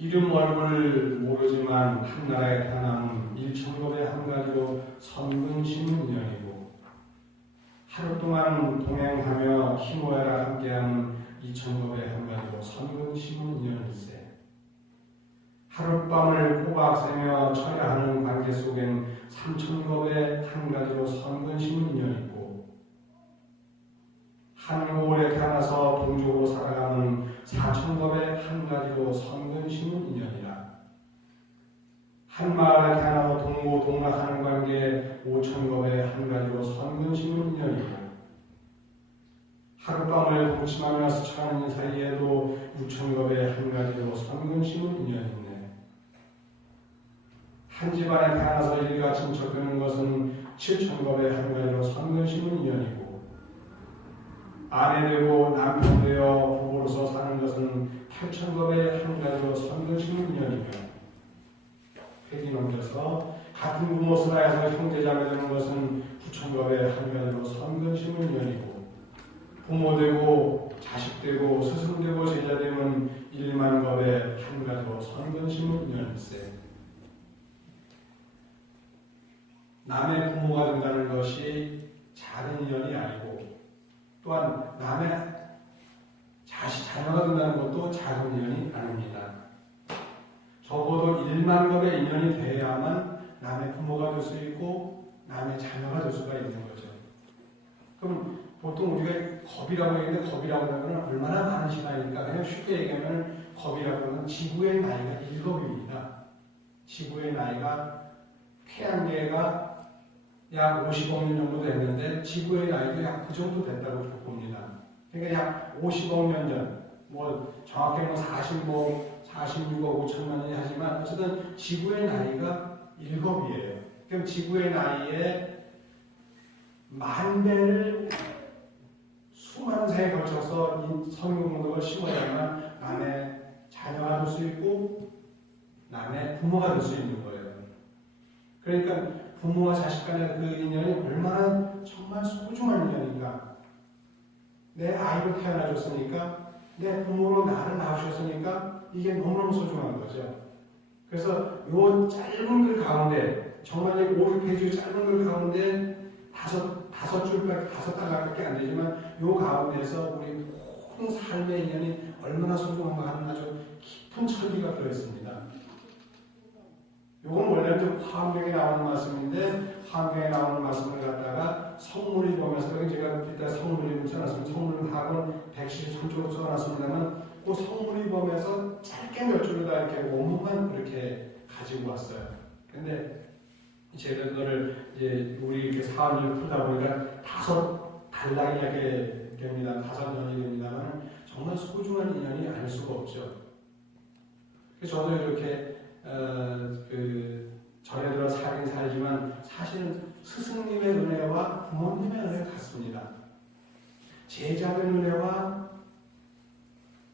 이름 얼굴 모르지만 한 나라에 태어남은 일천법의 한 가지로 선근 심은 인연이고 하루 동안 동행하며 희모애라 함께하는 이천법의 한 가지로 선근 심은 인연일세. 하룻밤을 꼬박 새며 철야하는 관계 속엔 삼천법의 한 가지로 선근 심은 인연이고 한올에 태어나서 동족으로 살아가는 사천법의 한 가지로 선근 심은 인연이라. 한 마을에 태어나서 동고 동락하는 관계 오천법의 한 가지로 선근 심은 인연이고 하룻밤을 동침하며 스쳐가는 사이에도 우천법의 한 가지로 선근 심은 인연이네. 한 집안에 태어나서 일가 친척되는 것은 칠천법의 한 가지로 선근 심은 인연이고 아내 되고 남편 되어 부부로서 사는 것은 팔천법의 한 가지로 선근심는 인연이며 회기 넘겨서 같은 부모 스라에서 형제자매 되는 것은 부천법의 한 가지로 선근심은 인연이고 부모 되고 자식 되고 스승 되고 제자 되면 일만법의 한 가지로 선근심은 인연일세. 남의 부모가 된다는 것이 작은 인연이 아니고 또한 남의 자식 자녀가 된다는 것도 작은 인연이 아닙니다. 적어도 1만 겁의 인연이 돼야만 남의 부모가 될 수 있고 남의 자녀가 될 수가 있는 거죠. 그럼 보통 우리가 겁이라고 얘기하는데 겁이라고 하는 건 얼마나 많은 시간입니까? 그냥 쉽게 얘기하면 겁이라고 하는 지구의 나이가 1겁입니다. 지구의 나이가 태양계가 약 50억 년 정도 됐는데 지구의 나이도 약 그 정도 됐다고 봅니다. 그러니까 약 50억 년 전, 뭐 정확히는 40억, 46억 5천만 년이 하지만 어쨌든 지구의 나이가 1겁이에요. 그럼 지구의 나이에 만 배를 수많은 세에 걸쳐서 성공동을 심어야만 남의 자녀가 될 수 있고 남의 부모가 될 수 있는 거예요. 그러니까 부모와 자식 간의 그 인연이 얼마나 정말 소중한 인연인가. 내 아이로 태어나줬으니까, 내 부모로 나를 낳으셨으니까, 이게 너무너무 소중한 거죠. 그래서 요 짧은 글 가운데, 정말 이 5, 6페이지 짧은 글 가운데 다섯, 다섯 줄밖에, 다섯 단락밖에 안 되지만, 요 가운데서 우리 모든 삶의 인연이 얼마나 소중한가 하는 아주 깊은 철기가 들어있습니다. 이건 원래는 좀 화엄경에 나오는 말씀인데 화엄경에 나오는 말씀을 갖다가 성물이 보면서 제가 이따 성물이 써놨습니다. 성물학은 113쪽으로 써놨습니다만 그 성물이 보면서 짧게 몇 줄로 다 이렇게 원문만 이렇게 가지고 왔어요. 근데 제가 그거를 이제 우리 이렇게 사안을 풀다 보니까 다섯 단락이 이렇게 됩니다. 다섯 년이 됩니다만 정말 소중한 인연이 아닐 수가 없죠. 그래서 저도 이렇게 어, 그 전에 들어 살긴 살지만 사실은 스승님의 은혜와 부모님의 은혜가 같습니다. 제자의 은혜와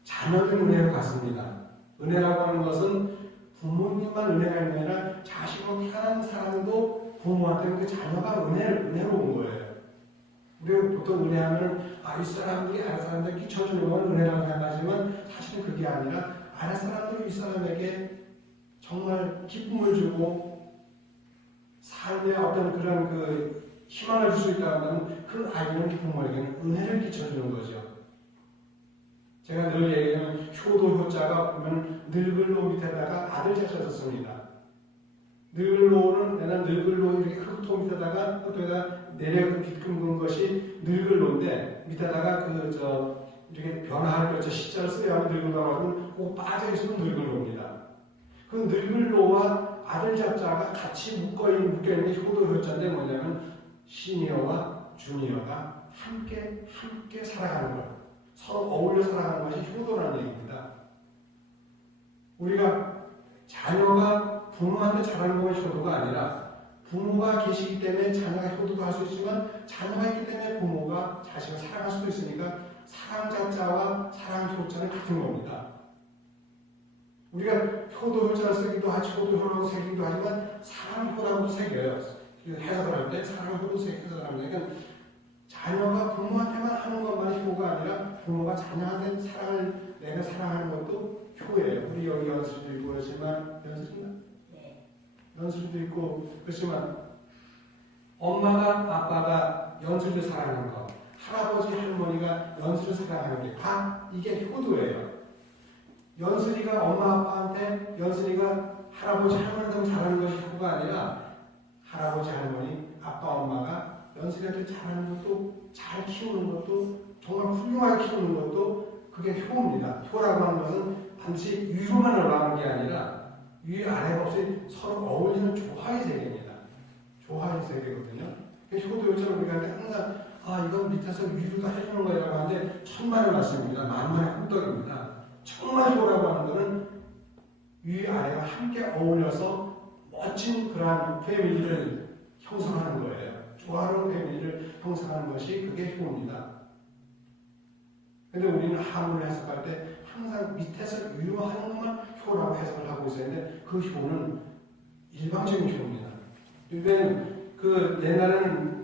자녀의 은혜가 같습니다. 은혜라고 하는 것은 부모님만 은혜가 있는 게 아니라 자식으로 태어난 사람도 부모한테 그 자녀가 은혜를, 은혜로운 거예요. 우리가 보통 은혜하면 아, 이 사람들이 아랫 사람들 끼쳐주는 건 은혜라고 생각하지만 사실은 그게 아니라 아랫 사람들이 이 사람에게 정말 기쁨을 주고 삶의 어떤 그런 그 희망을 줄 수 있다면 그 아이는 부모에게는 은혜를 끼쳐주는 거죠. 제가 늘 얘기하면 효도 효자가 보면 늙을로 밑에다가 아들 자자 썼습니다. 늙을로는 내가 늙을로 이렇게 흙토 밑에다가 흙에다 내려 빗금근 것이 늙을로인데 밑에다가 그 저 이렇게 변화할 것저 시자를 써야 하면 늙을로라고 빠져 있으면 늙을로입니다. 그 늙을로와 아들 잡자가 같이 묶어있는, 묶여있는 효도 효자인데 뭐냐면 시니어와 주니어가 함께, 함께 살아가는 것. 서로 어울려 살아가는 것이 효도라는 얘기입니다. 우리가 자녀가 부모한테 잘하는 것이 효도가 아니라 부모가 계시기 때문에 자녀가 효도도 할 수 있지만 자녀가 있기 때문에 부모가 자식을 사랑할 수도 있으니까 사랑 자자와 사랑 효자는 같은 겁니다. 우리가 효도 효자를 쓰기도 하지 효도 효라고 새기도 하지만 사랑 효라고도 새겨요. 해석을 할때 사랑 효도 해석을 하면 그러니까 자녀가 부모한테만 하는 것만이 효가 아니라 부모가 자녀한테 사랑을 내가 사랑하는 것도 효예요. 우리 여기 연수도 있고 그렇지만 연수인가? 네. 연수도 있고 그렇지만 엄마가 아빠가 연수를 사랑하는 거, 할아버지 할머니가 연수를 사랑하는 게 다 이게 효도예요. 연슬이가 엄마 아빠한테 연슬이가 할아버지 할머니한테 잘하는 것이 효가 아니라 할아버지 할머니 아빠 엄마가 연슬이한테 잘하는 것도 잘 키우는 것도 정말 훌륭하게 키우는 것도 그게 효입니다. 효라고 하는 것은 반드시 위로만 올라가는 게 아니라 위 아래가 없이 서로 어울리는 조화의 세계입니다. 조화의 세계거든요. 효도 요즘 우리가 항상 아 이건 밑에서 위로도 해주는 거라고 하는데 천만의 말씀입니다. 만만의 호떡입니다. 정말 효라고 하는 것은 위 아래가 함께 어울려서 멋진 그러한 패밀리를 형성하는 거예요. 조화로운 패밀리를 형성하는 것이 그게 효입니다. 근데 우리는 한문을 해석할 때 항상 밑에서 위로하는 것만 효라고 해석을 하고 있었는데 그 효는 일방적인 효입니다. 근데 그 옛날에는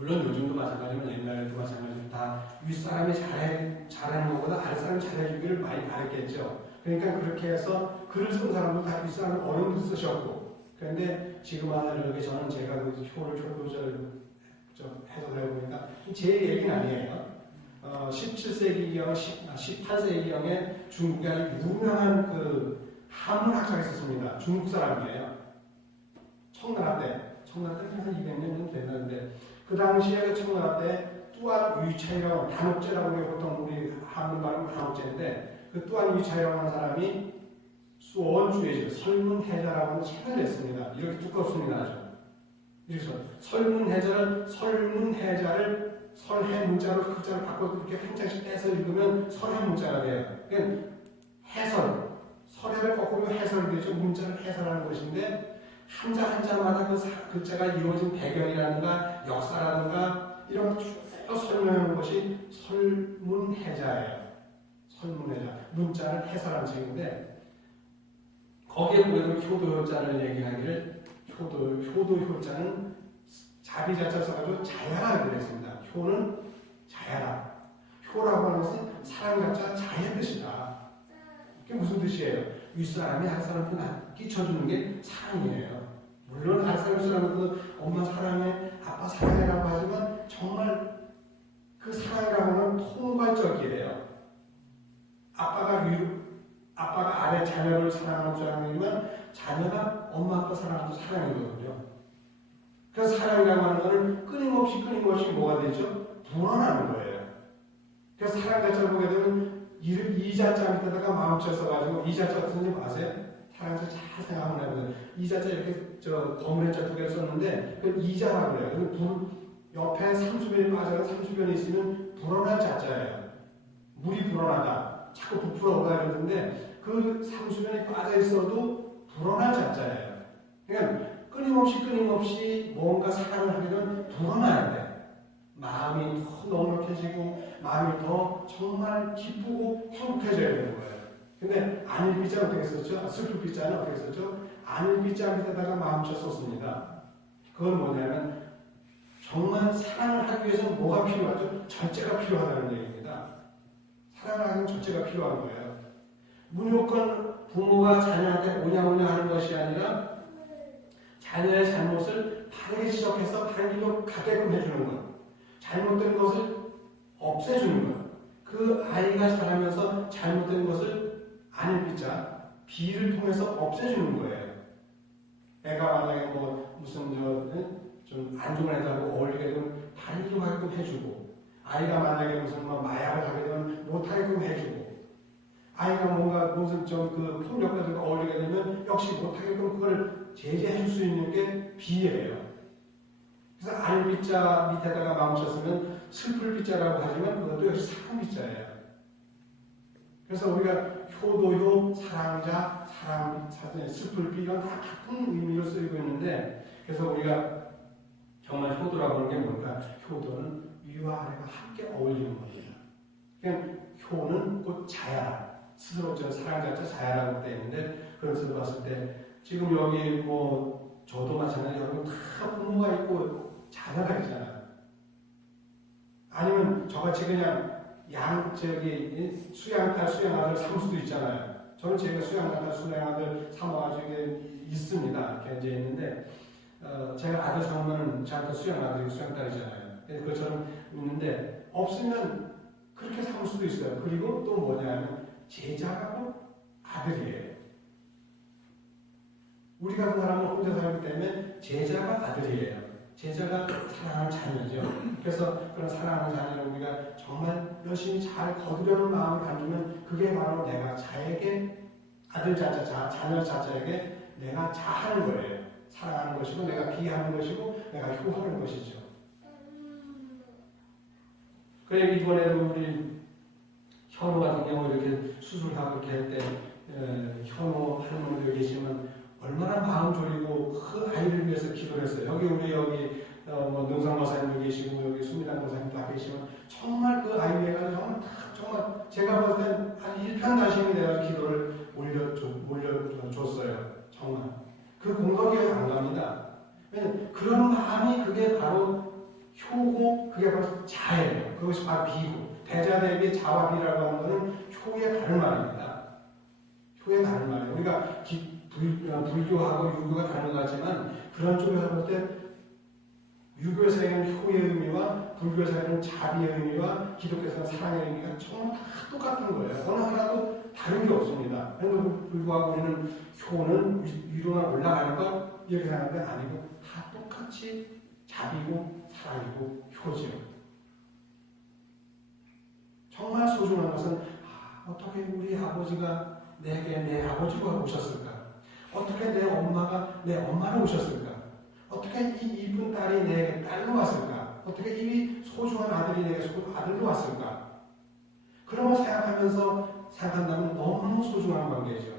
물론 요즘도 마찬가지지만 옛날에도 마찬가지로 다 윗사람이 잘해, 잘하는 것보다 아랫사람이 잘해주기를 많이 바랬겠죠. 그러니까 그렇게 해서 글을 쓴 사람도 다 윗사람이 어려운 글 쓰셨고 그런데 지금 하나 이렇게 저는 제가 그 효를 조교절 해석을 해보니까 제 얘기는 아니에요. 어, 17세기경, 18세기경에 중국에 아주 유명한 그 한문학자가 있었습니다. 중국 사람이에요. 청나라 때, 청나라 때한 200년 정도 됐는데 그 당시에 그 청나라 때 또한 유차이라고 단옥제라고 우리 보통 우리 말하면 단옥제인데 그 또한 유차이라고 하는 사람이 수원주의죠. 설문해자라고 책을 냈습니다. 이렇게 두껍습니다. 아주. 그래서 설문해자를 설문해자를 설해 문자로 글자를 바꿔서 이렇게 한 장씩 떼서 읽으면 설해 문자가 돼요. 그러니까 해설, 설해를 거꾸로 해설이 되죠. 문자를 해설하는 것인데 한자 한자마다 그 글자가 이루어진 배경이라든가 역사라든가 이런 쭉 설명하는 것이 설문해자예요. 설문해자. 문자를 해설한 책인데 거기에 보면 효도효자를 얘기하기를 효도, 효도효자는 자비자자 써가지고 자야라 그랬습니다. 효는 자야라. 효라고 하는 것은 사랑 자자 자의 뜻이다. 그게 무슨 뜻이에요? 윗사람이 아랫사람한테 끼쳐주는 게 사랑이에요. 물론 사람은 엄마 사랑해, 아빠 사랑해라고 하지만 정말 그 사랑이라고 하는 통괄적이에요. 아빠가 위 아빠가 아래 자녀를 사랑하는 사랑이지만 자녀가 엄마 아빠 사랑하는 사랑이거든요. 그 사랑이라고 하는 것은 끊임없이 끊임없이 뭐가 되죠? 불어나는 거예요. 그래서 사랑 자체를 보게 되면 이 자자 밑에다가 마음자 써가지고 이 자자 선생님 아세요? 사랑자 잘 생각하면 해보세요. 이 자자 이렇게 저 검은자 두 개를 썼는데 그 이자라고 그래요. 그 불, 옆에 삼수변이 빠져서 삼수변이 있으면 불어날 자자예요. 물이 불어나다. 자꾸 부풀어 올라가는데 그 삼수변이 빠져 있어도 불어날 자자예요. 그러니까 끊임없이 끊임없이 뭔가 사랑을 하게 되면 불어나야 돼. 마음이 더 넉넉해지고 마음이 더 정말 기쁘고 행복해져야 되는 거예요. 근데 안일비자 어떻게 썼죠? 슬플 비자는 어떻게 썼죠? 안일비자 밑에다가 마음자 썼습니다. 그건 뭐냐면 정말 사랑을 하기 위해서는 뭐가 필요하죠? 절제가 필요하다는 얘기입니다. 사랑을 위해 절제가 필요한 거예요. 무조건 부모가 자녀한테 오냐오냐 하는 것이 아니라 자녀의 잘못을 바르게 지적해서 바른 길로 가게끔 해주는 것. 잘못된 것을 없애주는 것. 그 아이가 자라면서 잘못된 것을 안일비자, 비를 통해서 없애주는 거예요. 애가 만약에 뭐 무슨 저좀안 좋은 애들하고 어울리게 되면 길로 가게끔 해주고, 아이가 만약에 무슨 뭐 마약을 하게 되면 못하게끔 해주고, 아이가 뭔가 무슨 좀그 폭력자들과 어울리게 되면 역시 못하게끔 그걸 제재해 줄 수 있는 게 비예요. 그래서 알비자 밑에다가 마음쳤으면 슬플 비자라고 하지만 그것도 역시 사랑 비자예요. 그래서 우리가 효도요, 사랑자, 사랑, 사전, 슬플비 이런 다 같은 의미로 쓰이고 있는데 그래서 우리가 정말 효도라고 하는 게 뭘까? 효도는 위와 아래가 함께 어울리는 겁니다. 그냥 효는 곧 자야. 스스로 저 사랑 자체 자야라고 되어 있는데 그런 것을 봤을 때 지금 여기 뭐 저도 마찬가지 여러분 다 부모가 있고 자녀가 있잖아요. 아니면 저같이 그냥 양 저기 수양딸 수양아들 삼 수도 있잖아요. 저는 제가 수양딸 수양아들 삼아가지고 있습니다. 이렇게 이제 있는데 어, 제가 아들 삼으면 저한테 수양아들이 수양딸이잖아요. 그것처럼 있는데 없으면 그렇게 삼을 수도 있어요. 그리고 또 뭐냐면 제자가 아들이에요. 우리 같은 사람은 혼자 살기 때문에 제자가 아들이에요. 제자가 사랑하는 자녀죠. 그래서 그런 사랑하는 자녀를 우리가 정말 열심히 잘 거두려는 마음을 가지면 그게 바로 내가 자에게 아들 자자, 자, 자녀 자자에게 내가 자하는 거예요. 사랑하는 것이고 내가 비하는 것이고 내가 효하는 것이죠. 그래 이번에도 우리 현우 같은 경우 이렇게 수술하고 이렇게 할 때 현우 할머니도 계시면 얼마나 마음 졸이고 그 아이를 위해서 기도를 했어요. 여기 우리 여기 어, 뭐 능상 목사님도 계시고 여기 수미당 목사님도 다 계시면 정말 그 아이 위해가 정말 다 정말 제가 봤을 땐한 일편단심이 돼서 기도를 올려줬, 올려줬어요. 정말 그 공덕이 안 갑니다. 그런 마음이 그게 바로 효고 그게 바로 자예요. 그것이 바로 비고 대자 대비 자와 비라고 하는 것은 효의 다른 말입니다. 효의 다른 말이에요. 우리가 기, 불, 어, 불교하고 유교가 같지만 그런 쪽에서 볼 때 유교에서는 효의 의미와 불교에서는 자비의 의미와 기독교에서는 사랑의 의미가 정말 다 똑같은 거예요. 어느 하나도 다른 게 없습니다. 그런데 불구하고 우리는 효는 위로만 올라가는 것 이렇게 생각하는 게 아니고 다 똑같이 자비고 사랑이고 효지요. 정말 소중한 것은 아, 어떻게 우리 아버지가 내게 내 아버지가 오셨을까? 어떻게 내 엄마가 내 엄마로 오셨을까? 어떻게 이 이쁜 딸이 내 딸로 왔을까? 어떻게 이 소중한 아들이 내게 아들로 왔을까? 그런 걸 생각하면서 생각한다면 너무 소중한 관계죠.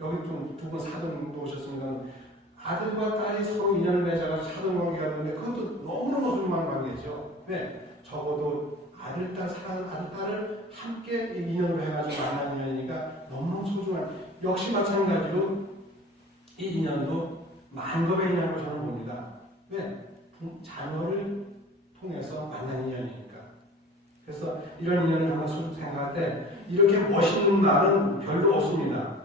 여기 좀두분 사돈도 오셨습니다. 아들과 딸이 서로 인연을 맺어서 사돈 관계가 되는데 그것도 너무너무 소중한 관계죠. 왜? 적어도 아들, 딸, 사랑, 아들, 딸을 함께 인연을 해가지고 만난 인연이니까 너무 소중한. 역시 마찬가지로 이 인연도 만급의 인연으로 저는 봅니다. 왜? 자녀를 통해서 만난 인연이니까. 그래서 이런 인연을 한번 생각할 때 이렇게 멋있는 말은 별로 없습니다.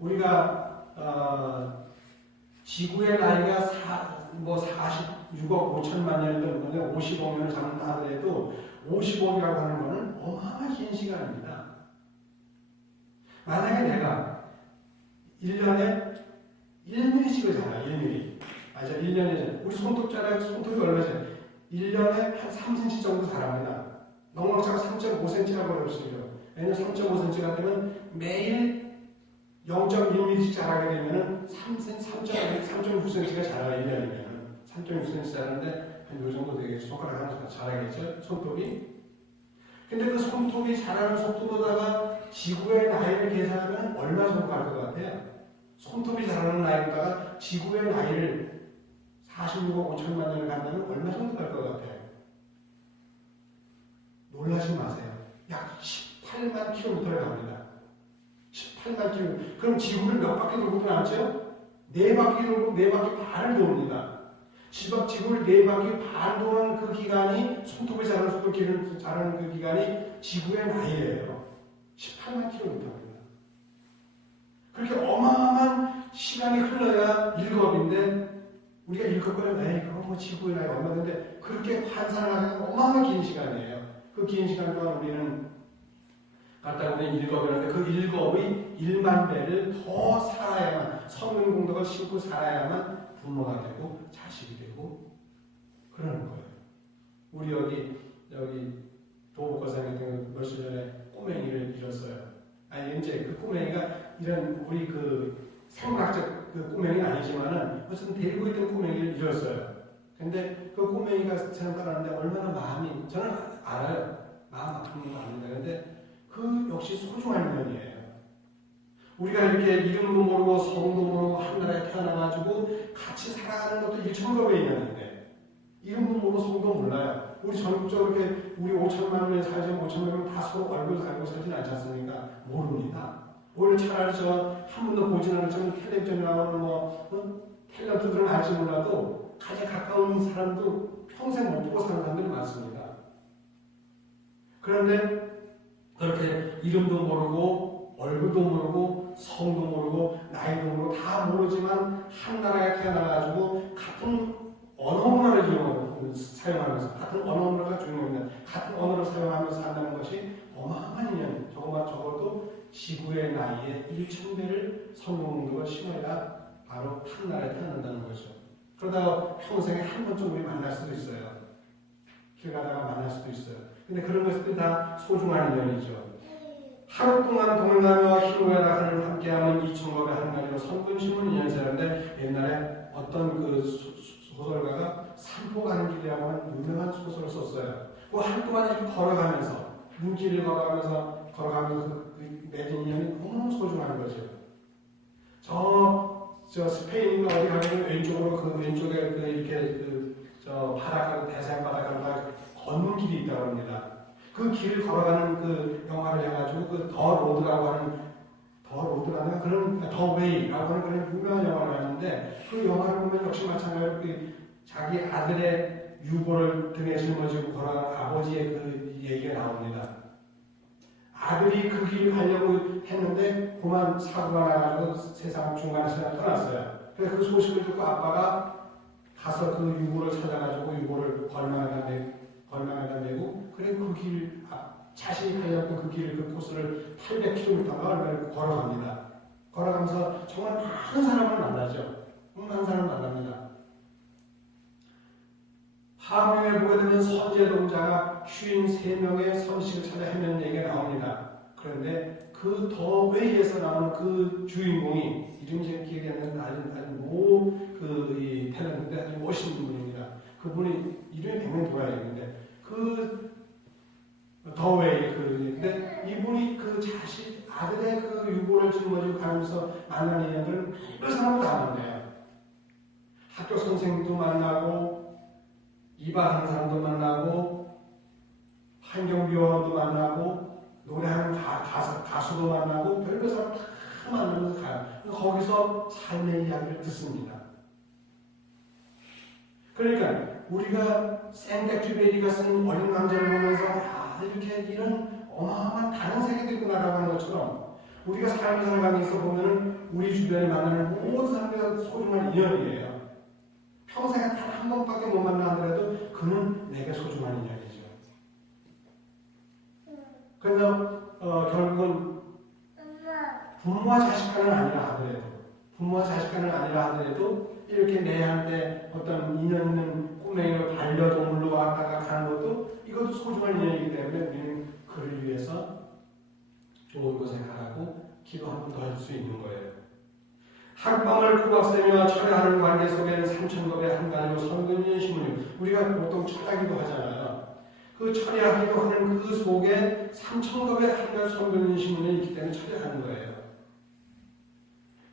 우리가 어, 지구의 나이가 사, 뭐 46억 5천만 년이든 50억 년을 잡는다 하더라도 50억이라고 하는 것은 어마어마한 긴 시간입니다. 만약에 내가 1년에 1mm씩을 자라, 1mm. 맞아, 1년에, 우리 손톱 자라, 손톱이 얼마죠? 1년에 한 3cm 정도 자랍니다. 넉넉차가 3.5cm라고 그랬어요. 왜냐면 3.5cm가 되면 매일 0.1mm씩 자라게 되면 3.9cm가 자라요, 1년이면. 3.6cm 자라는데 한 요 정도 되겠죠. 손가락 하나 자라겠죠, 손톱이. 근데 그 손톱이 자라는 속도보다가 지구의 나이를 계산하면 얼마 정도 갈 것 같아요? 손톱이 자라는 나이보다가 지구의 나이를 46억 5천만 년을 간다면 얼마 정도 갈 것 같아요? 놀라지 마세요. 약 18만 킬로미터를 갑니다. 18만 킬로미터. 그럼 지구를 몇 바퀴 돌고 남죠? 네 바퀴 돌고 네 바퀴 반을 돕니다. 지박 지구를 네 바퀴 반 도는 그 기간이 손톱이 자라는 속도 기는 자라는 그 기간이 지구의 나이예요. 18만 킬로미터입니다. 그렇게 어마어마한 시간이 흘러야 일곱인데 우리가 일곱거리면 에이 그거 뭐 지구의 나이 얼마인데 그렇게 환상을 하면 어마어마한 긴 시간이에요. 그 긴 시간 동안 우리는 갖다 보면 일곱이라는데 그 일곱의 1만 배를 더 살아야만 성능 공덕을 심고 살아야만 부모가 되고 자식이 되고 그러는 거예요. 우리 여기 여기 도복과장 같은 며칠 전에 꼬맹이를 잃었어요. 아니 이제 그 꼬맹이가 이런 우리 그 생물학적 그 꼬맹이는 아니지만은 무슨 데리고 있던 꼬맹이를 잃었어요. 근데 그 꼬맹이가 생각하는데 얼마나 마음이 저는 알아요. 마음 아픈 건 아닌데 근데 그 역시 소중한 인연이에요. 우리가 이렇게 이름도 모르고 성도 모르고 한 나라에 태어나가지고 같이 살아가는 것도 일천겁의 인연인데 이름도 모르고 성도 몰라요. 우리 전국적으로 이렇게 우리 5천만 명의 사회적 5천만 명다 서로 얼굴 알고 살진 않지 않습니까? 모릅니다. 오히려 차라리 저 한 번도 보지는 않지만 텔레비전에 나오는 뭐 어? 탤런트들은 알지 몰라도 가장 가까운 사람도 평생 못 보고 사는 사람들이 많습니다. 그런데 그렇게 이름도 모르고 얼굴도 모르고 성도 모르고 나이도 모르고 다 모르지만 한 나라에 태어나가지고 같은 언어 문화를 이용하고 사용하면서 같은 언어 문화가 중요합니다. 같은 언어를 사용하면서 산다는 것이 어마어마한 인연. 저거만 적어도 지구의 나이에 1천배를 성공을 심어야 바로 한 나라에 태어난다는 거죠. 그러다가 평생에 한 번쯤 우리 만날 수도 있어요. 길 가다가 만날 수도 있어요. 근데 그런 것들이 다 소중한 인연이죠. 하루 동안 동행하며 희노애락 하늘 함께하면 이천법의 한 가지로 선군심은 인연세라는데 옛날에 어떤 그 소설가가 산보 가는 길이라고 하는 유명한 소설을 썼어요. 그 한 동안 이렇게 걸어가면서 눈길을 걸어가면서 걸어가면서 그, 그 맺은 인연이 너무 소중한 거죠. 저, 저 스페인 어디 가면 왼쪽으로 그 왼쪽에 그 이렇게 그 저 바닷가 대서양 바닷가로 걷는 길이 있다고 합니다. 그 길을 걸어가는 그 영화를 해가지고 그 더 로드라고 하는 더 로드라는 그런 더 웨이라고 하는 그런 유명한 영화를 하는데 그 영화를 보면 역시 마찬가지로 그 자기 아들의 유고를 등에 짊어지고 걸어가는 아버지의 그 얘기가 나옵니다. 아들이 그길 가려고 했는데 그만 사고가 나가지고 세상 중간에서 떠났어요. 그래서 그 소식을 듣고 아빠가 가서 그 유고를 찾아가지고 유고를 걸망에다 내 걸망에다 내고 그래 그길 자신이 가려고 그 길을 그 코스를 800km가 얼마를 걸어갑니다. 걸어가면서 정말 많은 사람을 만나죠. 많은 사람을 만납니다. 하명에 보게 되면 선제 동자가 53명의 선식을 찾아 헤매는 얘기가 나옵니다. 그런데 그더 웨이에서 나오는 그 주인공이 이름이 제 기억이 안 나는데 아주 모그 탤런트인데 아주 멋있는 분입니다. 그분이 이름이 백명 돌아야 되는데 그 더웨이 그인데 이분이 그 자식 아들의 그 유고를 짊어지고 가면서 만난 인연들은 그 사람을 다 만나요. 학교 선생님도 만나고 이바하는 사람도 만나고 환경비원도 만나고 노래하는 가, 가수, 가수도 만나고 별별 사람 다 만나면서 가요. 거기서 삶의 이야기를 듣습니다. 그러니까 우리가 생텍쥐베리가 쓴 어린 남자를 보면서 아 이렇게 이런 어마어마한 다른 세계도 있구나 라고 하는 것처럼 우리가 삶을 살아가면서 보면은 우리 주변에 만나는 모든 사람들과 소중한 인연이에요. 평생에 단 한 번밖에 못 만나 하더라도 그는 내게 소중한 인연이죠. 그래서 어, 결국은 부모와 자식 간은 아니라 하더라도 부모와 자식 간은 아니라 하더라도 이렇게 내한테 어떤 인연 있는 꼬맹이로 반려동물로 왔다가 가는 것도 이것도 소중한 인연이기 때문에 우리는 그를 위해서 좋은 곳에 가라고 기도 한 번 더 할 수 있는 거예요. 하룻밤을 꼬박새며 철야하는 관계 속에는 삼천겁의 한 가지로 성근인 신문이 우리가 보통 철야기도 하잖아요. 그 철야기도 하는 그 속에 삼천겁의 한 가지 성근인 신문이 있기 때문에 철야하는 거예요.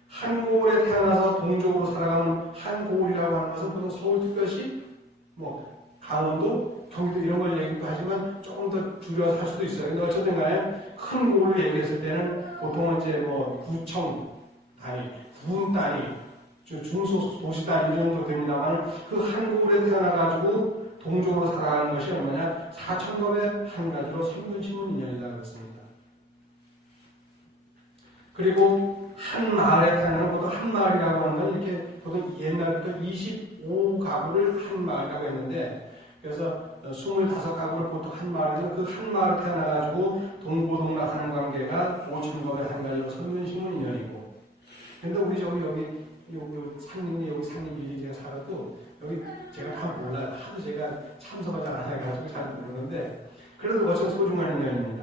한 고을에 태어나서 동족으로 살아가는 한 고을이라고 하는 것은 보통 서울특별시, 뭐 강원도, 경기도 이런 걸 얘기도 하지만 조금 더 줄여서 할 수도 있어요. 근데 어쨌든 간에 큰 고을을 얘기했을 때는 보통은 이제 뭐 구청 단위, 군 단위, 중소도시 단위 정도 됩니다만 그한 고을에 태어나가지고 동족으로 살아가는 것이 얼마냐? 사천법의 한 가지로 성근신문 인연이라고 했습니다. 그리고 한 마을에 태어나는 보통 한 마을이라고 하는 건 이렇게 보통 옛날부터 25가구를 한 마을이라고 했는데 그래서 25가구를 보통 한 마을에서 그 한 마을에 태어나가지고 동고동락하는 관계가 5천법의 한 가지로 성근신문 인연이고 근데 우리 저기 여기 요, 요 상림리 여기 제가 살아도 여기 제가 다 몰라요. 하도 제가 참석을 잘 안 해가지고 잘 모르는데 그래도 어쨌든 소중한 인연입니다.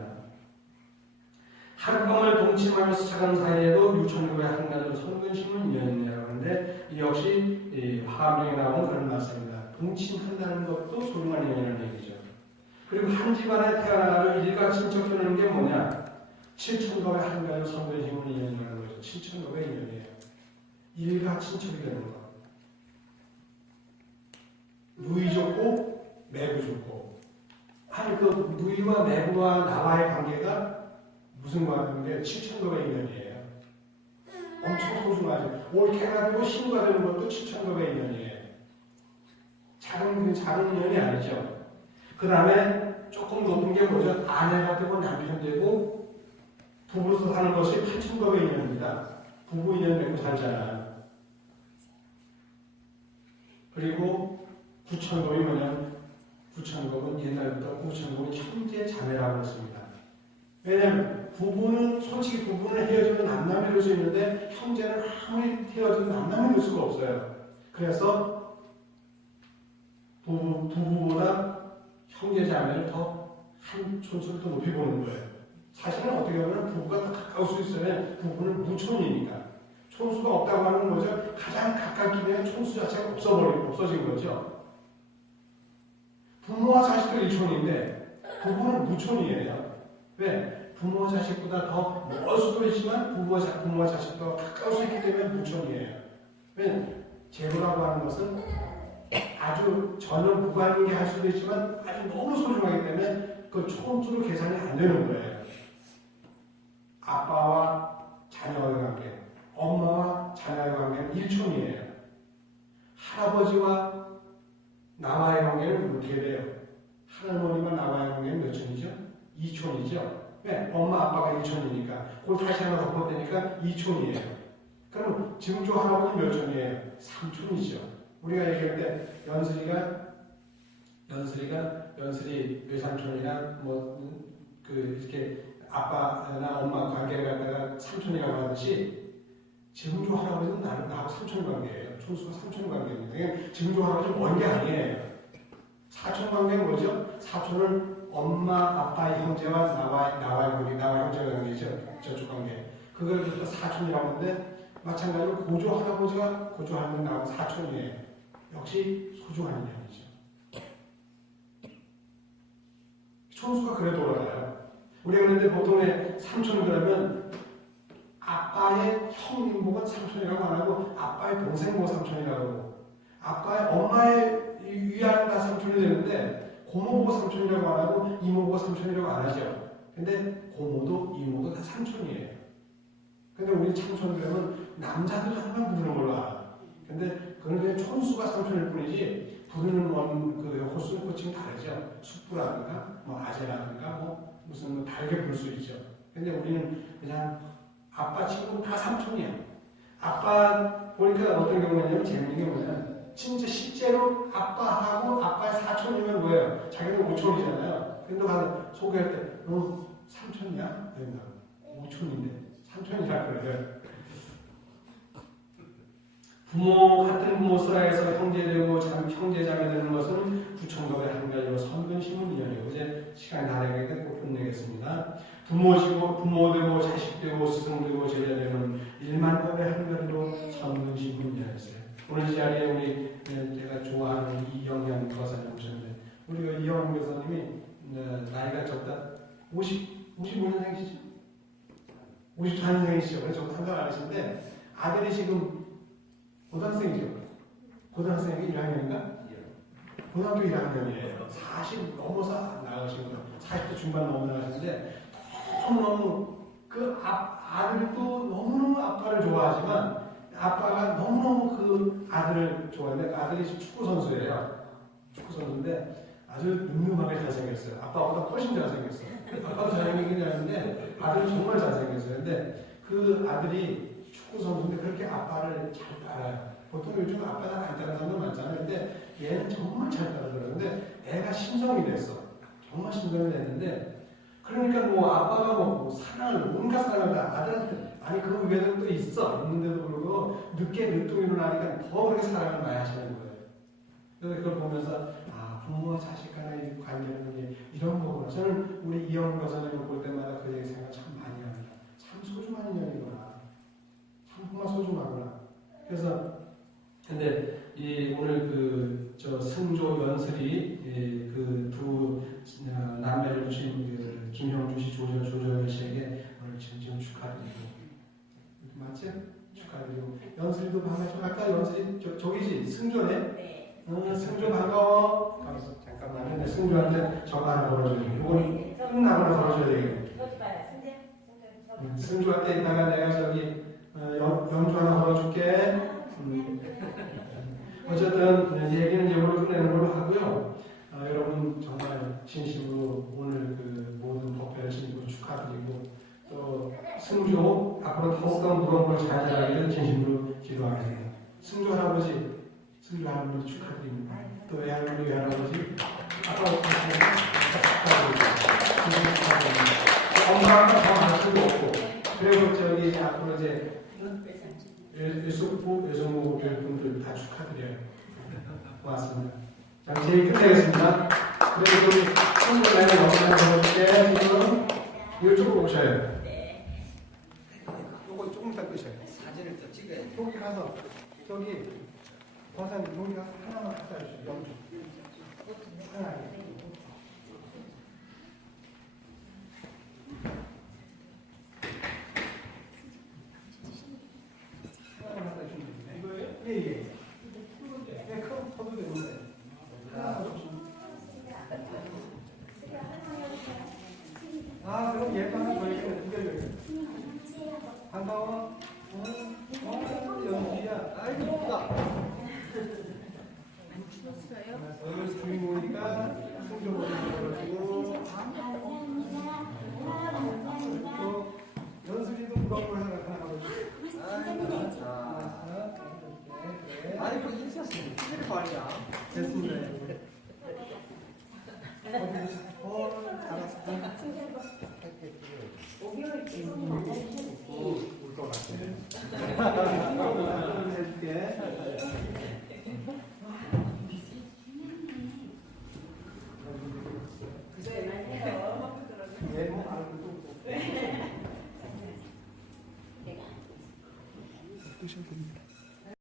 하룻밤을 동침하면서 찾아간 사이에도 유천교의 한 가지로 성근심은 인연이라고 하는데 이 역시 이 화암경에 나오는 그런 말씀입니다. 동침한다는 것도 인연이라는 얘기죠. 그리고 한 집안에 태어나가지고 일가 친척 되는 게 뭐냐? 칠천겁의 한 가지로 성근심은 인연이라는 거죠. 칠천겁의 인연이에요. 일가 친척이 되는 거. 누이 좋고 매부 좋고 누이와 매부와 나와의 관계가 무슨 관계인데 7천도가 인연이에요. 엄청 소중하죠. 옳게가 되고 신우가 되는 것도 7천도가 인연이에요. 작은 작은 인연이 아니죠. 그 다음에 조금 높은 게 뭐죠? 아내가 되고 남편 되고 부부로서 사는 것이 8천도가 인연입니다. 부부 인연 맺고 살잖아. 그리고 구천도이 뭐냐면 구천도는 옛날부터 구천도는 형제 자매라고 했습니다. 왜냐하면 부부는 솔직히 부부는 헤어지면 남남이 될 수 있는데 형제는 아무리 헤어져도 남남이 될 수가 없어요. 그래서 부부, 부부보다 형제 자매를 더 한 촌수를 더 높이 보는 거예요. 사실은 어떻게 보면 부부가 더 가까울 수 있으면 부부는 무촌이니까. 촌수가 없다고 하는 거죠. 가장 되면 촌수 자체가 없어버리, 없어진 거죠. 부모와 자식도 일촌인데 부부는 무촌이에요. 왜? 부모와 자식보다 더 멀 수도 있지만 부모와, 자, 부모와 자식도 가까울 수 있기 때문에 무촌이에요. 왜? 제로라고 하는 것은 아주 전혀 무관하게 할 수도 있지만 아주 너무 소중하기 때문에 그 촌수로 계산이 안 되는 거예요. 아빠와 자녀의 관계, 엄마와 자녀의 관계는 일촌이에요. 할아버지와 나와의 관계는 어떻게 돼요? 할머니와 나와의 관계는 몇 촌이죠? 이촌이죠. 왜? 엄마 아빠가 이촌이니까 그걸 다시 하나 덮어대니까 이촌이에요. 그럼 증조 할아버지 몇 촌이에요? 삼촌이죠. 우리가 얘기할 때 연슬이가 연슬이가 연슬이 외삼촌이나 뭐그 이렇게 아빠나 엄마 관계를 갖다가 삼촌이라고 하듯이 증조 할아버지는 나는 나하고 삼촌 관계예요. 촌수가 삼촌. 그러니까 증조 할아버지 먼게 아니에요. 사촌 관계는 뭐죠? 사촌은 엄마, 아빠의 형제와 나와 나와의 관계, 나와 형제의 관계죠. 저쪽 관계. 그걸 또 사촌이라고 하는데 마찬가지로 고조 할아버지가 고조 할머니 나하고 사촌이에요. 역시 소중한 인연이죠. 촌수가 그래 돌아가요. 우리가 그런데 보통의 삼촌 그러면 아빠의 형 보고 삼촌이라고 안 하고 아빠의 동생 보고 삼촌이라고 하고 아빠의 엄마의 위아래 삼촌이 되는데 고모 보고 삼촌이라고 안 하고 이모 보고 삼촌이라고 안 하죠. 근데 고모도 이모도 다 삼촌이에요. 근데 우리 참촌들은 남자들 한만 부르는 걸로 알아. 근데 그냥 촌수가 삼촌일 뿐이지 부르는 원그 호수는 호칭 다르죠. 숙부라든가 뭐 아재라든가 뭐 무슨 뭐 다르게 부를 수 있죠. 근데 우리는 그냥 아빠 친구 다 삼촌이야. 아빠 보니까 어떤 경우냐면 재밌는 게 뭐냐면 진짜 실제로 아빠하고 아빠의 사촌이면 뭐예요? 자기는 오촌이잖아요. 근데 가서 소개할 때, 너 삼촌이야? 그런다. 오촌인데 삼촌이라 그래요. 부모 같은 부모 수라에서 형제되고 참 형제자매 되는 것은 구청법의 한 가지로 선근심은 인연이고 이제 시간이 다 되니까 꼭 끝내겠습니다. 부모시고 부모되고 자식되고 스승되고 제자되는 일만법의 한 가지로 선근심은 인연이었어요. 오늘 이 자리에 우리 네, 제가 좋아하는 이영현 거사님 오셨는데 우리가 이영현 교사님이 네, 나이가 적다 50 55년생이시죠? 54년생이시죠? 그래서 저도 한달 아시는데 아들이 지금 고등학생이죠. 고등학생이 1학년인가? 고등학교 1학년이에요. 40 넘어서 나가신 거예요. 40대 중반 넘어 나가시는데 너무너무 그 아, 아들도 너무너무 아빠를 좋아하지만 아빠가 너무너무 그 아들을 좋아하는데 그 아들이 축구 선수예요. 축구 선수인데 아주 늠름하게 잘생겼어요. 아빠보다 훨씬 잘생겼어요. 아빠도 잘생기긴 하는데 아들은 정말 잘생겼어요. 근데 그 아들이 축구 선수인데 그렇게 아빠를 잘 따라요. 보통 요즘 아빠 잘안 따라하는 사람도 많잖아요. 근데 얘는 정말 잘 따라들어요. 근데 애가 심성이 됐어. 정말 심성이 됐는데 그러니까 뭐 아빠가 뭐 사랑을 온갖 사랑을 다 아들한테 아니 그 위에도 또 있어 있는데도 불구하고 늦게 늦둥이로 나니까 더 그렇게 사랑을 많이 하시는 거예요. 그래서 그걸 보면서 아 부모와 자식 간의 관계는 이런 거구나. 저는 우리 이영 교사님을 볼 때마다 그 얘기 생각 참 많이 합니다. 참 소중한 인연이구나. 참 정말 소중하구나. 그래서 근데 이 오늘 그 저 승조 연설이 그두 어, 남매를 주신 그 김형주 씨, 조정 조정현 씨에게 오늘 진심 축하드리고 맞죠? 축하드리고 연설도 하나 좀 아까 연설이 저, 저기지 승조네 네. 어, 승주 반가워. 가면서 잠깐만 근데 승주한테 저거 하나 걸어줘야 돼. 이걸 끝나고 걸어줘야 돼. 이거지 봐요. 승재. 승주한테 이따가 내가 저기 어, 영, 영주 하나 걸어줄게. 음. 어쨌든 얘기는 이제 오늘 끝내는 걸로 하고요. 아, 여러분 정말 진심으로 오늘 그 모든 법회를 진심으로 축하드리고 또 승주 앞으로 더욱더 무거운 잘 자라기를 진심으로 기도하겠습니다. 승주 할아버지, 승주 할아버지 축하드립니다. 또 외할머니, 외할아버지 아까 축하드립니다. 진심으로 축하드립니다. 엄마가 더할 수도 없고 그리고 이제 앞으로 이제 예수부, 예수모 교육분들 다 축하드려요. 고맙습니다. 자, 이제 끝내겠습니다. 그리고 우리 손들에는 영상 보여줄게. 지금 이쪽으로 오셔요. 요거 조금 더 끄셔요. 사진을 또 찍어야 돼. 여기 가서 저기 권사님 여기 가서 하나만 갖다. 영주. 하나. 하나만 갖다 주시면 됩니다. 이거예요? 예, 예. 예, 큰 커도 되는데. 하나만 주시면. 아, 그럼 있어요. 두개 줘요. 반가워. 어, 어, 연기야. 아이고, 이쁘다. 오늘 주인공이니까 승조모를 걸어주고, 또 연수리도 무거운 걸 하나 하나 걸어주고. 아이고, 자. 네, 아이고, 인사스. 이게 말이야. 됐습니다. 어, 잘했어. 울것 같아. 해줄게.